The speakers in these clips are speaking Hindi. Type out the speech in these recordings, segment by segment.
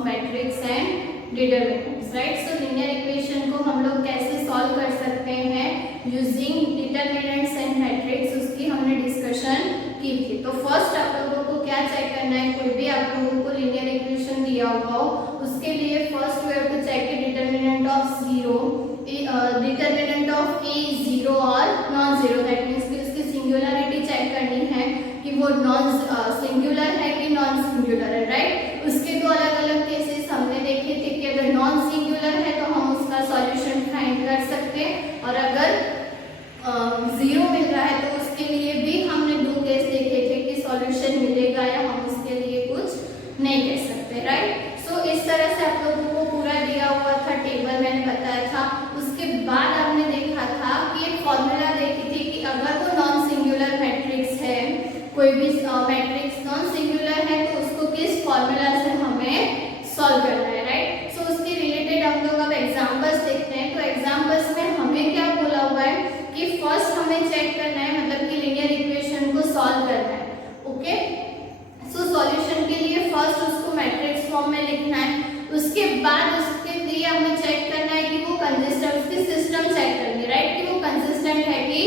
Of matrix and determinants, right. So linear equation को हम लोग कैसे सॉल्व कर सकते हैं यूजिंग डिटरमिनेंट्स एंड मैट्रिक्स, उसकी हमने डिस्कशन की थी। तो फर्स्ट आप लोगों को क्या चेक करना है, कोई भी आप लोगों को लीनियर इक्वेशन दिया हुआ हो उसके लिए first we have to check determinant of zero, determinant of A zero और नॉन जीरो, दैट मीन्स कि उसकी सिंगुलरिटी चेक करनी है कि वो नॉन सिंगुलर है कि नॉन सिंगुलर है, राइट। उसके दो अलग अलग केसेस हमने देखे थे कि अगर नॉन सिंगुलर है तो हम उसका सॉल्यूशन फाइंड कर सकते हैं, और अगर जीरो मिल रहा है तो उसके लिए भी हमने दो केस देखे थे कि सॉल्यूशन मिलेगा या हम उसके लिए कुछ नहीं कह सकते, राइट। सो इस तरह से आप लोगों को पूरा दिया हुआ था टेबल, मैंने बताया था। उसके बाद आपने देखा था कि एक फॉर्मूला देखी थी कि अगर वो नॉन सिंगुलर मैट्रिक्स है, कोई भी मैट्रिक्स नॉन सिंगुलर है तो उसको किस फॉर्मूला से हमें सॉल्व करना है, राइट। सो उसके रिलेटेड हम लोग अब एग्जांपल्स देखते हैं। तो एग्जांपल्स में हमें क्या बोला हुआ है कि फर्स्ट हमें चेक करना है, मतलब कि लीनियर इक्वेशन को सॉल्व करना है, ओके। सो सॉल्यूशन के लिए फर्स्ट उसको मैट्रिक्स फॉर्म में लिखना है, उसके बाद उसके लिए हमें चेक करना है कि वो कंसिस्टेंट, उसकी सिस्टम चेक करनी है, राइट, कि वो कंसिस्टेंट है कि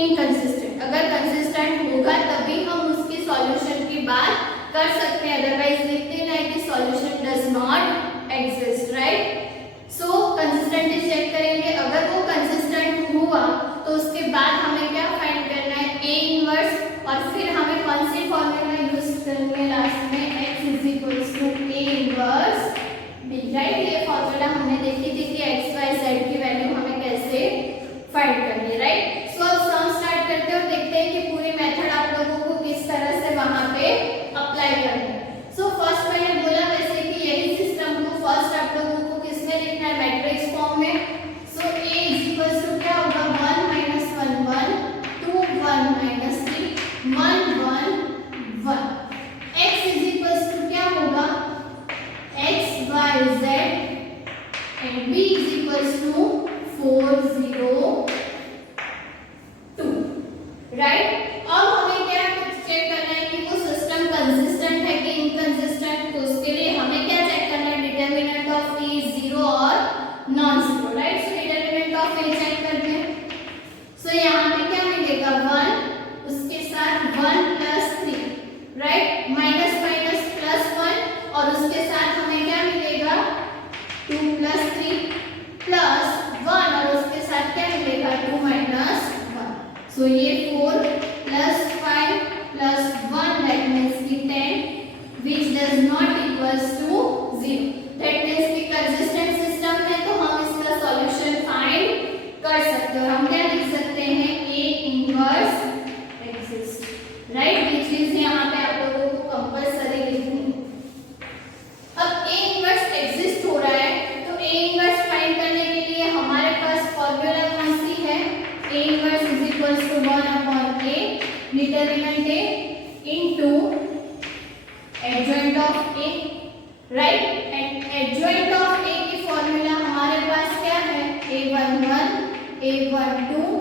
इनकंसिस्टेंट। अगर कंसिस्टेंट होगा तभी हम उसके सॉल्यूशन की बात कर सकते हैं, अदरवाइज लिख देना है कि solution does not exist, right. So consistent check करेंगे, अगर वो कंसिस्टेंट हुआ तो उसके बाद हमें क्या फाइंड करना है, ए इनवर्स, और फिर हमें कौन सी फॉर्मूला यूज करनी है लास्ट में, x is equals to A inverse B, right. ये फॉर्मूला हमने देखी थी कि x y z की वैल्यू हमें कैसे फाइंड करनी है, राइट। सो अब सम स्टार्ट करते हैं और देखते हैं कि पूरी मेथड आप लोगों को किस तरह से वहां पे अप्लाई करनी है। सो फर्स्ट मैंने बोला वैसे कि यही सिस्टम को फर्स्ट आप लोगों को किसमें लिखना है, मैट्रिक्स फॉर्म में। So a is equals to क्या होगा, 1 minus 1 1, 2 1 minus 3 1 1 1। x is equals to क्या होगा, x y z and b is equals to 4 0 2, right. अब हमें क्या चेक करना है कि वो सिस्टम कंसिस्टेंट है कि इनकंसिस्टेंट, तो उसके लिए हमें क्या चेक करना है, डिटरमिनेंट ऑफ ए जीरो और non zero, right. So determinant of A check करते हैं। सो यहाँ पे क्या मिलेगा, 1, उसके साथ 1 plus 3, right, minus minus plus 1, और उसके साथ हमें क्या मिलेगा, 2 प्लस 3 प्लस 1, और उसके साथ क्या मिलेगा, 2 माइनस 1। सो ये 4 प्लस 5 प्लस 1, दैट मीन्स की 10, which does not equals to 0, that means कि कंसिस्टेंट सिस्टम है तो हम इसका सॉल्यूशन फाइंड कर सकते हैं, और हम क्या लिख सकते हैं, a इनवर्स एग्जिस्ट, राइट। ये चीज यहाँ पे आप लोगों को कंपल्सरी लिखनी है। अब a इनवर्स एग्जिस्ट हो रहा है तो a इनवर्स फाइंड करने के लिए हमारे पास फॉर्मूला कौन सी है, a inverse is equals to 1 upon a determinant a into adjoint of a, right. And adjoint of a की फॉर्मूला हमारे पास क्या है, a11 a12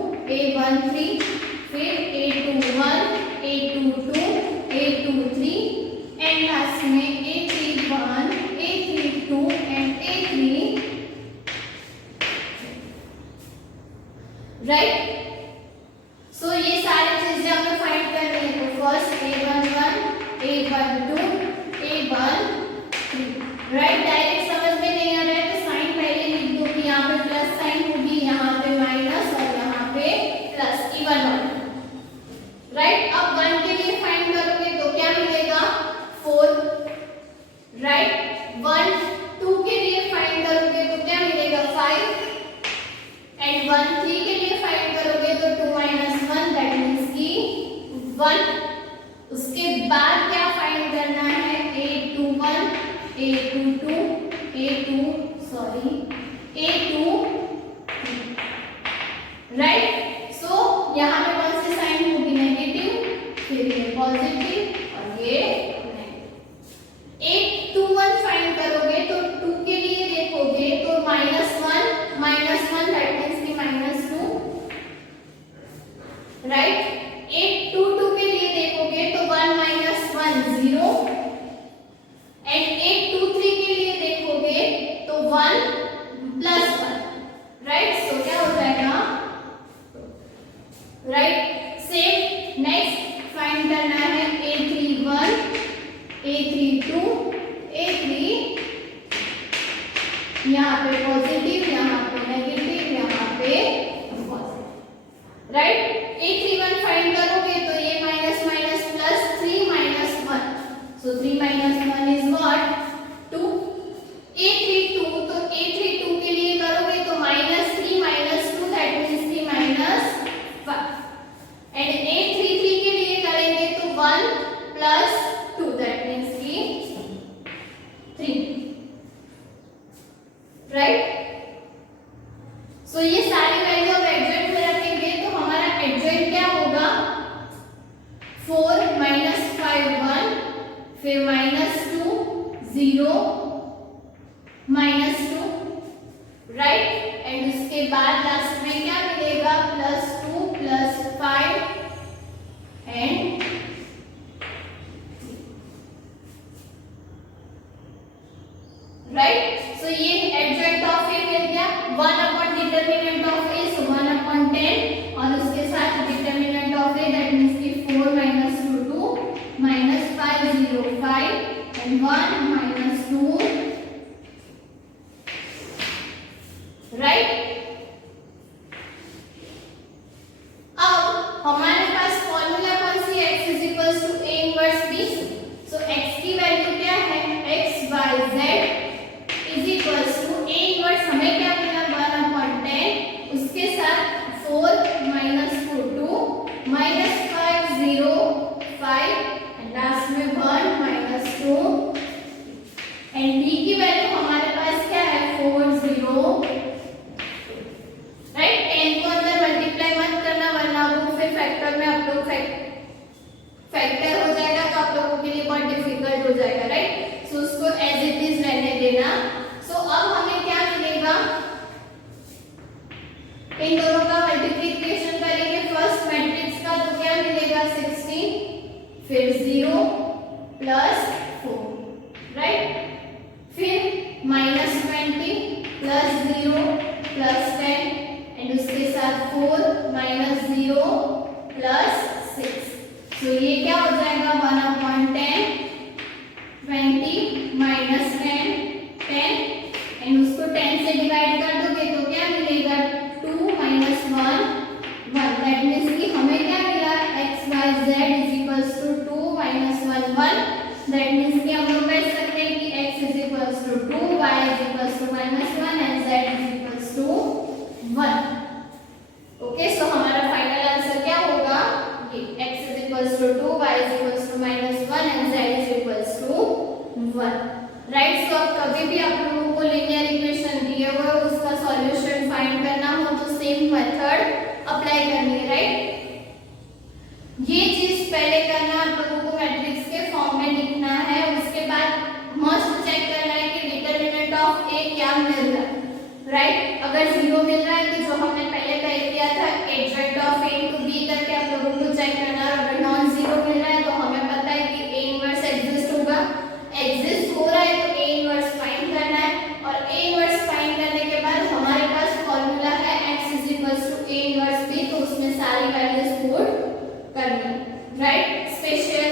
यहाँ पे पॉजिटिव, यहाँ पे नेगेटिव, यहाँ पे पॉजिटिव, राइट। A31 फाइंड करोगे तो ये minus minus plus 3 minus 1, so 3 minus 1 is what 2। A32 तो A32 के लिए करोगे तो minus 3 minus 2 that means 3 minus 5, and A33 के लिए करेंगे तो 1 प्लस 2 दैट मींस की 3, राइट। सो ये सारी वैल्यू अब एडजॉइंट में रखेंगे तो हमारा एडजॉइंट क्या होगा 4 माइनस 5 1, फिर माइनस 2 0 माइनस 2, राइट, एंड उसके बाद लास्ट में क्या मिलेगा plus 2 plus 5 and right. So ये एडजॉइंट ऑफ ए मिल गया 1 upon determinant of A, so 1 upon 10, और उसके साथ determinant of A that means की 4 minus 2 2 minus 5 0 5 and 1 minus 2, right. अब हमारे पास फॉर्मूला कौन सी है x equals to a inverse b, so x की वैल्यू क्या है x y z is equals to a inverse, हमें क्या मिला 1 अपॉन 10, उसके साथ 4 माइनस 2 2 माइनस 5 0 5 एंड लास्ट में 1 माइनस 2, एंड b की वैल्यू हमारे पास क्या है 4 0, राइट। 10 को अंदर मल्टीप्लाई मत करना वरना वो फिर फैक्टर में आप लोग फैक्टर हो जाएगा तो आप लोगों के लिए बहुत डिफिकल्ट हो जाएगा, राइट। सो उसको एज इट इज रहने देना। सो अब हमें क्या मिलेगा, इन दोनों का मल्टीप्लिकेशन करेंगे फर्स्ट मैट्रिक्स का तो क्या मिलेगा 16, फिर 0 प्लस 4, राइट, फिर माइनस 20 प्लस 0 प्लस 10 एंड उसके साथ 4 माइनस 0 प्लस 6, तो ये क्या हो जाएगा 1 अपॉन 10 20 माइनस 10 10 एंड उसको 10 से डिवाइड कर दोगे तो क्या मिलेगा 2 माइनस 1 1, दैट मींस कि हमें क्या मिला x y z is equals to 2 minus 1 1, that means कि हम लोग कह सकते हैं कि x is equals to 2 y is equals to minus 1 and z is equals to 1। Okay, so हमारा फाइनल आंसर क्या होगा ये x is equals to 2 y is equals to minus 1 and z is equals to 1, right. So अब कभी भी आप लोगों को लीनियर इक्वेशन दिए हुए उसका सॉल्यूशन फाइंड करना हो तो सेम मेथड अप्लाई करनी है, राइट। ये चीज पहले करना आप लोगों को मैट्रिक्स के फॉर्म में लिखना है, उसके बाद मस्ट चेक करना है कि डिटरमिनेंट ऑफ ए क्या मिल रहा है, राइट। अगर 0 मिल रहा है तो जो हमने पहले कह दिया था adjoint of a to b करके आप लोगों को चेक करना है, और अगर नॉन जीरो मिल रहा है तो हमें पता है कि a इनवर्स एग्जिस्ट होगा, एग्जिस्ट हो रहा है तो a इनवर्स फाइंड करना है, और a इनवर्स फाइंड करने के बाद हमारे पास फॉर्मूला है x is equals to a inverse b, तो उसमें सारी वैल्यूज पुट करनी, राइट। स्पेशली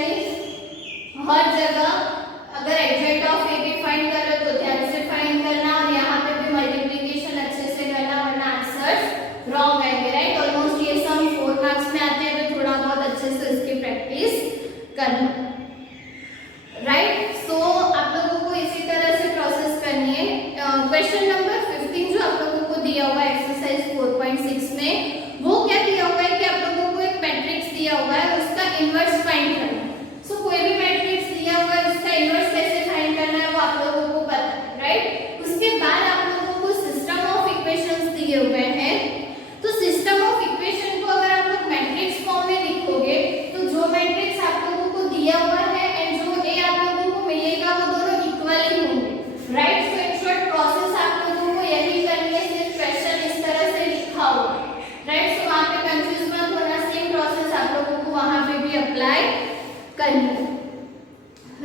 हर जगह अगर adjoint of a b find कर रहे हो तो ध्यान से फाइंड करना, और यहाँ पे भी मल्टीप्लिकेशन अच्छे से करना वरना आंसर्स रॉन्ग आएंगे, राइट। ऑलमोस्ट ये सम 4 मार्क्स में आते हैं तो थोड़ा बहुत अच्छे से इसकी प्रैक्टिस करना, राइट। सो आप लोगों को इसी तरह से प्रोसेस करनी है। क्वेश्चन नंबर 15 जो आप लोगों को दिया हुआ है एक्सरसाइज 4.6 में, वो क्या दिया हुआ है कि आप लोगों को एक मैट्रिक्स दिया हुआ है उसका इनवर्स फाइंड करना है। सो कोई भी मैट्रिक्स दिया हुआ है उसका इनवर्स कैसे फाइंड करना है वो आप लोगों को पता है, राइट। उसके बाद आप लोगों को सिस्टम ऑफ इक्वेशंस दिए हुए हैं, तो सिस्टम ऑफ इक्वेशन को अगर आप लोग मैट्रिक्स फॉर्म में लिखोगे तो जो मैट्रिक्स आप लोगों को दिया हुआ है एंड जो ए आप लोगों को मिलेगा वो दोनों इक्वल ही होंगे, right. So in short process आप लोगों को यही करनी है, सिर्फ क्वेश्चन इस तरह से लिखा हुआ, राइट। सो वहां पे कंफ्यूज मत होना, सेम प्रोसेस आप लोगों को वहां पे भी अप्लाई करनी है,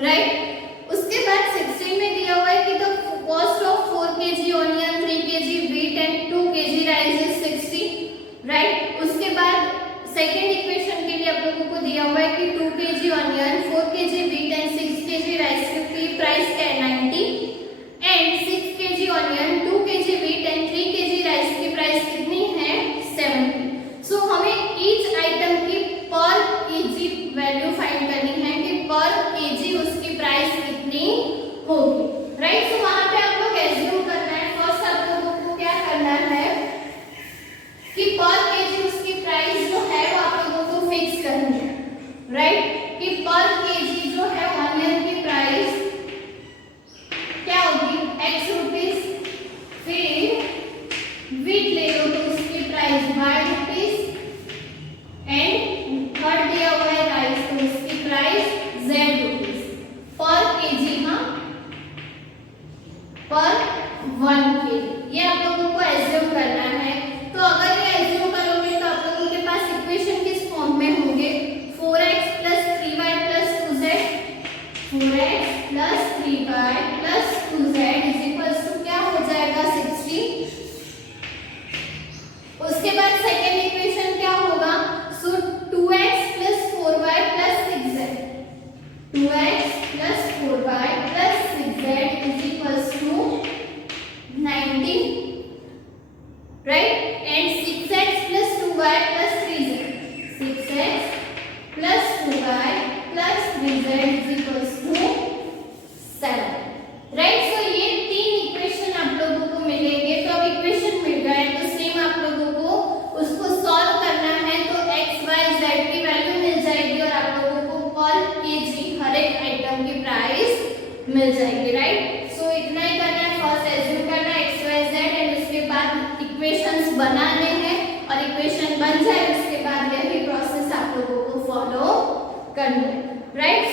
राइट। उसके बाद 16 में दिया हुआ है कि the cost of 4 kg onion 3 kg wheat and 2 kg rice is 60, right. उसके बाद सेकेंड इक्वेशन के लिए आप लोगों को दिया हुआ है कि 2 kg onion 4 kg wheat and 6 kg rice की प्राइस क्या है 90 and 6 kg onion 2 kg 4x plus 3y plus 2z is equals to क्या हो जाएगा 60। उसके बाद सेकेंड इक्वेशन क्या होगा, so 2x plus 4y plus 6z, 2x plus 4y plus 6z is equals to 90, right, and 6x plus 2y plus 3z, 6x plus 2y plus 3z is equals to 7, right. So ये तीन इक्वेशन आप लोगों को मिलेंगे। तो अब इक्वेशन मिल गए तो सेम आप लोगों को उसको सॉल्व करना है, तो x y z की वैल्यू मिल जाएगी और आप लोगों को पर केजी हर एक आइटम की प्राइस मिल जाएगी, राइट। सो इतना ही करना है, फर्स्ट एज्यूम करना है x y z एंड उसके बाद इक्वेशंस बनाने हैं और इक्वेशन बन जाए उसके बाद यही प्रोसेस आप लोगों को फॉलो करना है, राइट।